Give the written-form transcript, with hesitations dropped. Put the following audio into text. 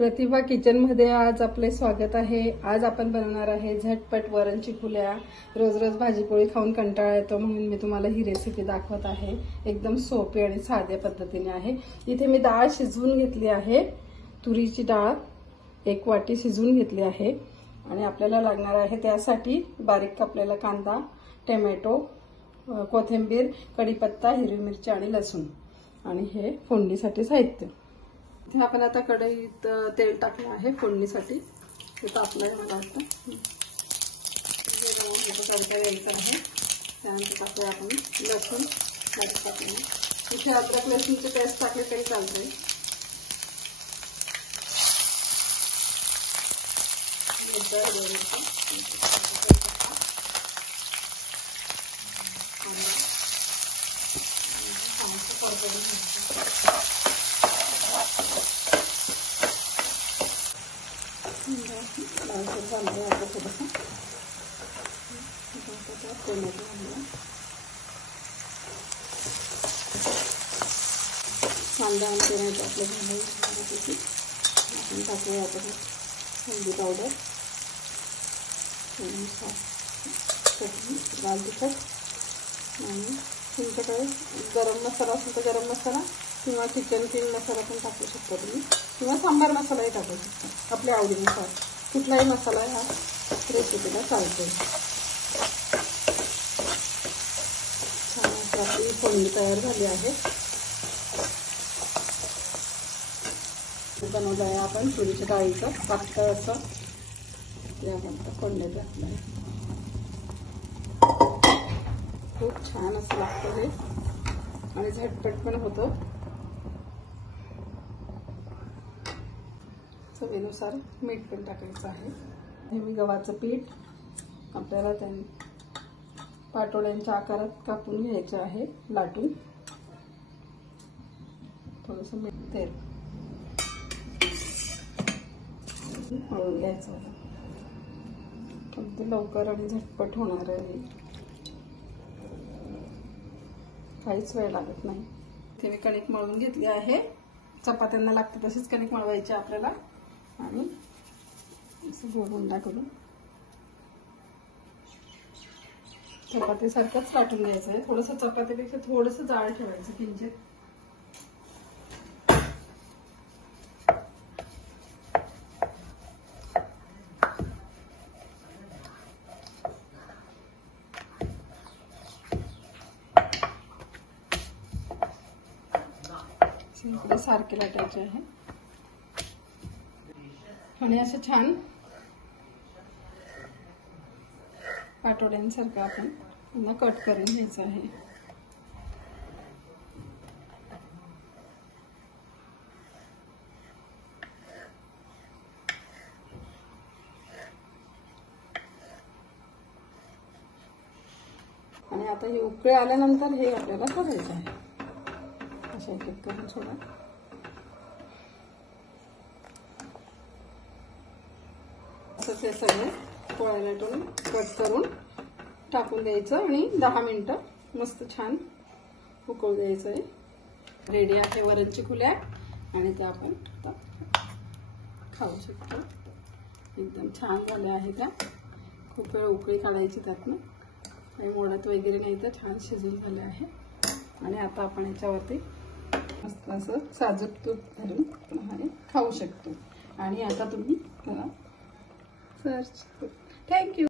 प्रतिभा kitchen मध्ये आज आपले स्वागत आहे। आज आपण बनवणार आहे झटपट वरण चिकुल्या। रोज रोज भाजी पोळी खाऊन कंटाळा येतो म्हणून मी तुम्हाला ही रेसिपी दाखवत आहे। एकदम सोपी आणि साध्या पद्धतीने आहे। इथे मी डाळ शिजवून घेतली आहे। तुरीची डाळ 1 वाटी शिजवून घेतली आहे आणि आपल्याला लागणार आहे त्यासाठी बारीक कापलेला कांदा, टोमॅटो, कोथिंबीर, कढीपत्ता, हिरवी मिरची आणि लसूण आणि हे फोडणीसाठी साहित्य। इथे आपण आता कढईत तेल टाकलं आहे फोडणीसाठी। ते तापलंय मला वाटतं। तडका यायचा आहे। त्यानंतर टाकूया आपण लसूण टाकूया। इथे अद्रक लसूणची पेस्ट टाकली तरी चालते। कांदा आणि टोमॅटो आपलं झाल्यावरती आपण टाकूया आता हळदी पावडर, चटणी, लाल तिखट आणि तुमच्याकडे गरम मसाला असेल तर गरम मसाला किंवा चिकन किंग मसाला पण टाकू शकता तुम्ही किंवा सांबार मसालाही टाकू शकता आपल्या आवडीनुसार। कुठलाही मसाला ह्या रेसिपीला चालतो। छान आपली फोडणी तयार झाली आहे। बनवलं आहे आपण तुरीच्या डाळीचं पातळ असं यानंतर फोडणी घातलं आहे। खूप छान असं लागतं हे आणि झटपट पण होतं। चवीनुसार मीठ पण टाकायचं आहे। हे मी गव्हाचं पीठ आपल्याला पाटोळ्यांच्या आकारात कापून घ्यायचं आहे लाटून। थोडंसं मीठ, तेल मळून घ्यायचं आहे। अगदी लवकर आणि झटपट होणार आहे। काहीच वेळ लागत नाही। इथे मी कणिक मळून घेतली आहे। चपात्यांना लागते तशीच कणिक मळवायची आपल्याला आणि असं गोल उंडा करून चपातीसारखंच लाटून घ्यायचं आहे। थोडंसं चपातीपेक्षा थोडंसं जाड ठेवायचं किंचित। सारखे लाटायचे आहे आणि असं छान पाटोड्यांसारखं आपण पुन्हा कट करून घ्यायचं आहे। आणि आता हे उकळे आल्यानंतर हे आपल्याला करायचं आहे। अशा एक एक करून सोडा। असं ते सगळे पोळ्या लाटून कट करून टाकून द्यायचं आणि 10 मिनिटं मस्त छान उकळू द्यायचं आहे। रेडी आहे वरण चिकुल्या आणि त्या आपण आता खाऊ शकतो। एकदम छान झाल्या आहेत त्या। खूप वेळ उकळी काढायची त्यातनं, काही मोडत वगैरे नाही तर छान शिजून झाले आहे। आणि आता आपण याच्यावरती मस्त असं साजूक तूप घालून खाऊ शकतो। आणि आता तुम्ही सर्च थँक्यू।